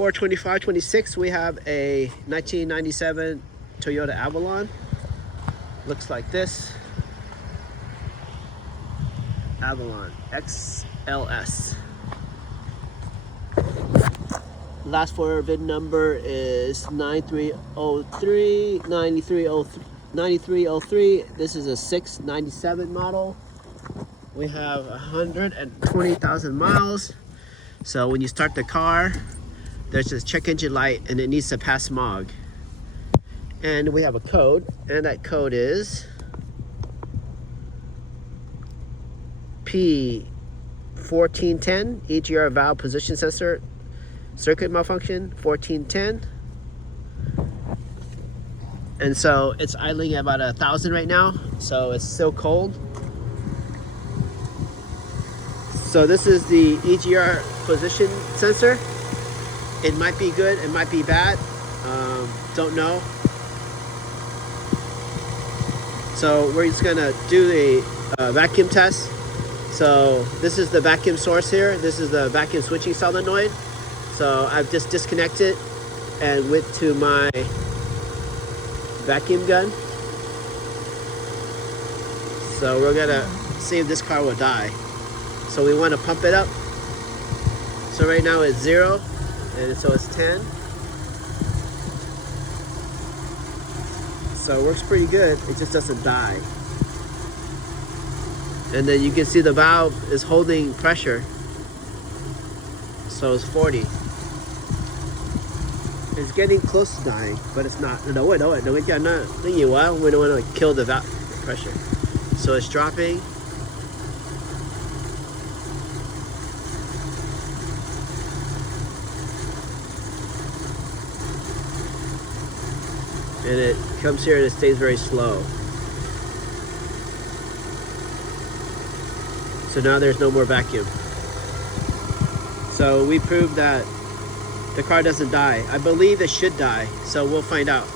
24-25-26, we have a 1997 Toyota Avalon. Looks like this. Avalon XLS. Last four VIN number is 9303. This is a 697 model. We have 120,000 miles. So when you start the car, there's this check engine light and it needs to pass smog. And we have a code, and that code is P1410 EGR valve position sensor circuit malfunction 1410. And so it's idling at about 1,000 right now, so it's still cold. So this is the EGR position sensor. It might be good, it might be bad, don't know. So we're just gonna do the vacuum test. So this is the vacuum source here. This is the vacuum switching solenoid. So I've just disconnected and went to my vacuum gun. So we're gonna see if this car will die. So we want to pump it up. So right now it's 0, and so it's 10. So it works pretty good, it just doesn't die. And then you can see the valve is holding pressure. So it's 40. It's getting close to dying, but it's not. No, we don't want to kill the valve pressure. So it's dropping. And it comes here and it stays very slow. So now there's no more vacuum. So we proved that the car doesn't die. I believe it should die, so we'll find out.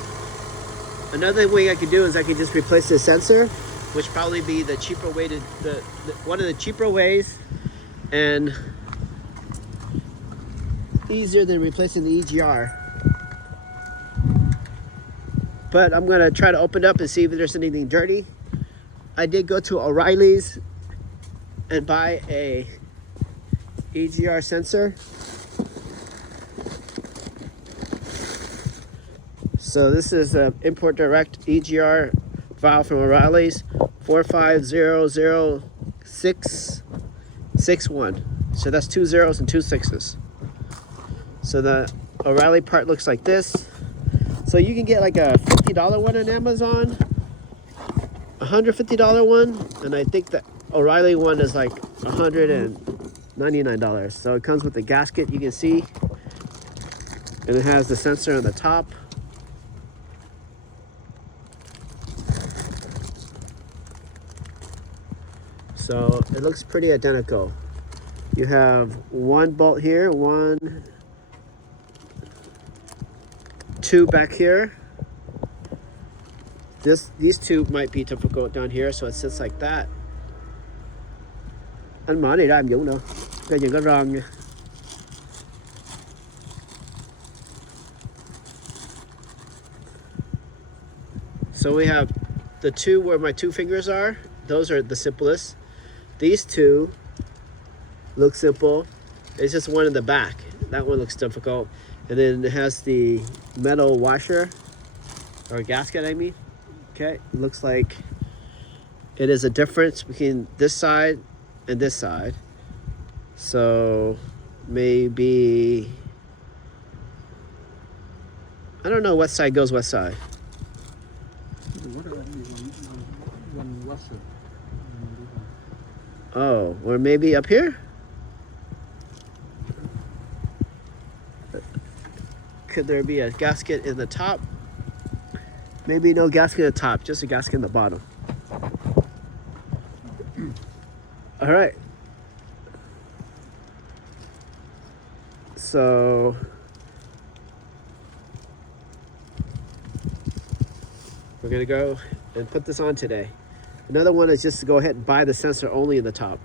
Another way I could do is I could just replace the sensor, which probably be the cheaper way to one of the cheaper ways and easier than replacing the EGR. But I'm gonna try to open it up and see if there's anything dirty. I did go to O'Reilly's and buy a EGR sensor. So this is an import direct EGR valve from O'Reilly's 4500661. So that's 2 zeros and 2 6s. So the O'Reilly part looks like this. So you can get like a $50 one on Amazon, $150 one, and I think the O'Reilly one is like $199. So it comes with the gasket, you can see, and it has the sensor on the top. So it looks pretty identical. You have one bolt here, 2 back here. These two might be difficult down here, so it sits like that. Anh mở này ra em Dũng nữa. Coi chừng có ron nha. So we have the two where my 2 fingers are. Those are the simplest. These two look simple. It's just one in the back. That one looks difficult. And then it has the metal washer, or gasket, I mean. Okay, it looks like it is a difference between this side and this side. So maybe, I don't know what side goes what side. Oh, or maybe up here? Could there be a gasket in the top? Maybe no gasket at the top, just a gasket in the bottom. All right. So we're gonna go and put this on today. Another one is just to go ahead and buy the sensor only in the top.